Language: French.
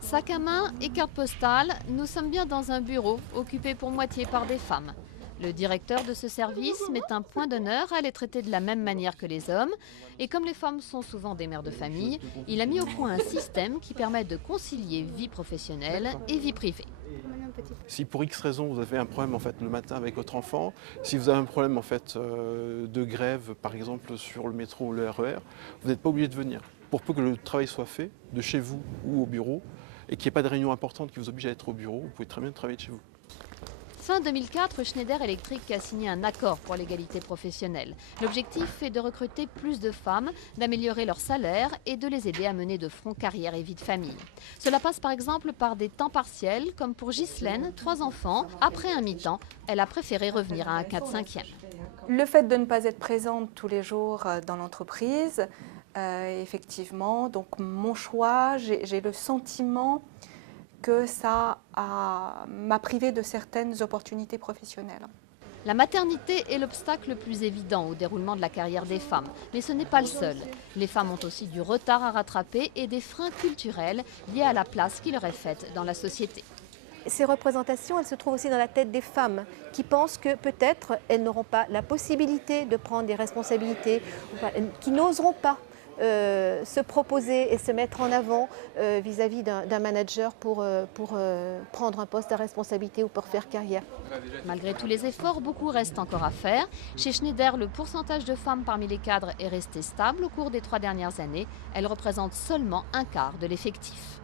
Sac à main et carte postale, nous sommes bien dans un bureau occupé pour moitié par des femmes. Le directeur de ce service met un point d'honneur à les traiter de la même manière que les hommes. Et comme les femmes sont souvent des mères de famille, il a mis au point un système qui permet de concilier vie professionnelle et vie privée. Si pour X raison vous avez un problème le matin avec votre enfant, si vous avez un problème de grève par exemple sur le métro ou le RER, vous n'êtes pas obligé de venir. Pour peu que le travail soit fait de chez vous ou au bureau et qu'il n'y ait pas de réunion importante qui vous oblige à être au bureau, vous pouvez très bien travailler de chez vous. Fin 2004, Schneider Electric a signé un accord pour l'égalité professionnelle. L'objectif est de recruter plus de femmes, d'améliorer leur salaire et de les aider à mener de front carrière et vie de famille. Cela passe par exemple par des temps partiels, comme pour Ghislaine, 3 enfants. Après un mi-temps, elle a préféré revenir à un 4/5e. Le fait de ne pas être présente tous les jours dans l'entreprise, effectivement, donc mon choix, j'ai le sentiment que ça m'a privée de certaines opportunités professionnelles. La maternité est l'obstacle le plus évident au déroulement de la carrière des femmes. Mais ce n'est pas le seul. Les femmes ont aussi du retard à rattraper et des freins culturels liés à la place qui leur est faite dans la société. Ces représentations, elles se trouvent aussi dans la tête des femmes qui pensent que peut-être elles n'auront pas la possibilité de prendre des responsabilités, qui n'oseront pas se proposer et se mettre en avant vis-à-vis d'un manager pour prendre un poste à responsabilité ou pour faire carrière. Malgré tous les efforts, beaucoup reste encore à faire. Chez Schneider, le pourcentage de femmes parmi les cadres est resté stable au cours des 3 dernières années. Elles représentent seulement un quart de l'effectif.